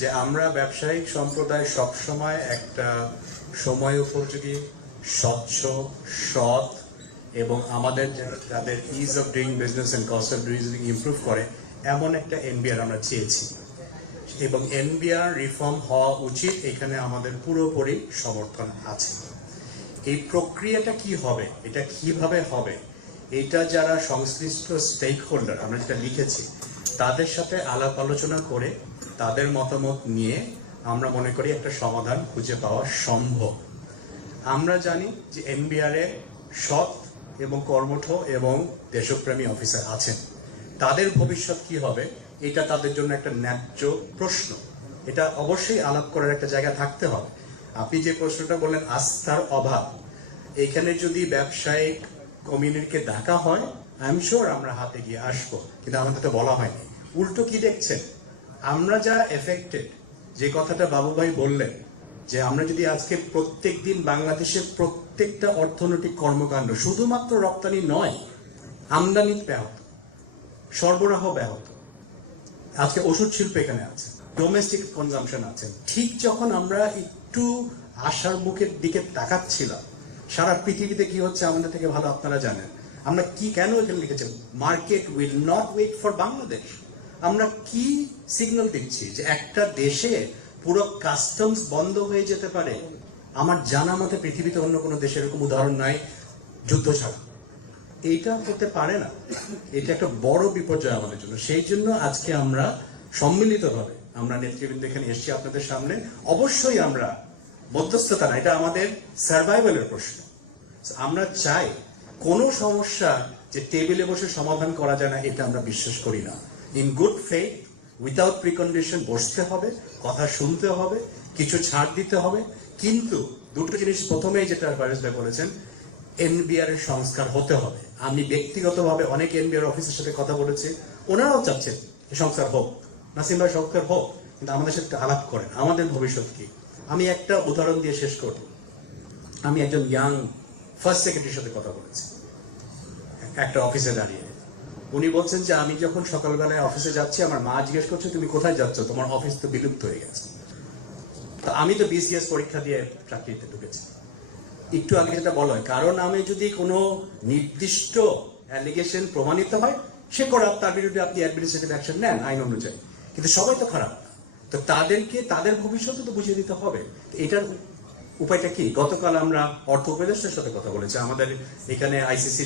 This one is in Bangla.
যে আমরা ব্যবসায়িক সম্প্রদায় সবসময় একটা সময় উপযোগী, স্বচ্ছ, সৎ এবং আমাদের যাদের ease of doing business and cost of doing improve করে এমন একটা এনবিআর আমরা চেয়েছি এবং এনবিআর রিফর্ম হওয়া উচিত। এখানে আমাদের পুরোপুরি সমর্থন আছে। এই প্রক্রিয়াটা কি হবে, এটা কিভাবে হবে, এটা যারা সংশ্লিষ্ট স্টেক হোল্ডার আমরা যেটা লিখেছি তাদের সাথে আলাপ আলোচনা করে তাদের মতামত নিয়ে আমরা মনে করি একটা সমাধান খুঁজে পাওয়া সম্ভব। আমরা জানি যে এনবিআর এ সৎ এবং কর্মঠ এবং দেশপ্রেমী অফিসার আছেন, তাদের ভবিষ্যৎ কি হবে এটা তাদের জন্য একটা ন্যায্য প্রশ্ন। এটা অবশ্যই আলাপ করার একটা জায়গা থাকতে হবে। আপনি যে প্রশ্নটা বললেন আস্থার অভাব, এখানে যদি ব্যবসায়িক কমিউনিটিকে ডাকা হয় আই এম শিওর আমরা হাতে গিয়ে আসবো, কিন্তু আমাদের তো বলা হয়নি। উল্টো কি দেখছেন, আমরা যারা এফেক্টেড, যে কথাটা বাবু ভাই বললেন যে আমরা যদি আজকে প্রত্যেক দিন বাংলাদেশের প্রত্যেকটা অর্থনৈতিক কর্মকাণ্ড শুধুমাত্র রপ্তানি নয়, আমদানি ব্যাহত, সরবরাহ ব্যাহত, আজকে ওষুধ শিল্প এখানে আছে, ডোমেস্টিক কনজাম্পশন আছে, ঠিক যখন আমরা একটু আশার বুকের দিকে তাকাচ্ছিলাম, সারা পৃথিবীতে কি হচ্ছে আমাদের থেকে ভালো আপনারা জানেন। আমরা কি কেন এখানে লিখেছেন market will not wait for Bangladesh. আমরা কি সিগন্যাল দিচ্ছি যে একটা দেশে পুরো কাস্টমস বন্ধ হয়ে যেতে পারে? আমার জানা মতে পৃথিবীতে অন্য কোনো দেশের এরকম উদাহরণ নাই যুদ্ধ ছাড়া। এইটা হতে পারে না, এটা একটা বড় বিপর্যয় আমাদের জন্য। সেই জন্য আজকে আমরা সম্মিলিতভাবে আমরা নেতৃবৃন্দ এখানে এসেছি আপনাদের সামনে। অবশ্যই আমরা মধ্যস্থতা না, এটা আমাদের সার্ভাইভালের প্রশ্ন। আমরা চাই কোনো সমস্যা যে টেবিলে বসে সমাধান করা যায় না এটা আমরা বিশ্বাস করি না। In good faith, without precondition বসতে হবে, কথা শুনতে হবে, কিছু ছাড় দিতে হবে, কিন্তু দুটো জিনিস প্রথমেই যেটা ফারিস ভাই বলেছেন, এনবিআর এর সংস্কার হতে হবে। আমি ব্যক্তিগতভাবে অনেক এনবিআর অফিসের সাথে কথা বলেছি, ওনারাও চাচ্ছেন সংস্কার হোক, নাসিম ভাই সংস্কার হোক, কিন্তু আমাদের সাথে আলাপ করেন আমাদের ভবিষ্যৎ কি। আমি একটা উদাহরণ দিয়ে শেষ করব। আমি একজন ইয়াং ফার্স্ট সেক্রেটারির সাথে কথা বলেছি একটা অফিসে দাঁড়িয়ে। উনি বলছেন যে আমি যখন সকালবেলায় অফিসে যাচ্ছি আমার মা জিজ্ঞেস করছে তুমি কোথায় যাচ্ছ, তোমার অফিস তো বিলুপ্ত হয়ে গেছে। তো আমি তো বিসিএস পরীক্ষা দিয়ে চাকরিতে ঢুকেছি। একটু আগে যেটা বলা হয়, কারণ আমি যদি কোনো নির্দিষ্ট অ্যালিগেশন প্রমাণিত হয় সে করার, তার বিরুদ্ধে আপনি অ্যাডমিনিস্ট্রেটিভ অ্যাকশন নেন আইন অনুযায়ী, কিন্তু সবাই তো খারাপ না। তো তাদেরকে তাদের ভবিষ্যতে তো বুঝিয়ে দিতে হবে। এটার উপায়টা কি? গতকাল আমরা অর্থ উপদেষ্টার সাথে কথা বলেছি, আমাদের এখানে আইসিসি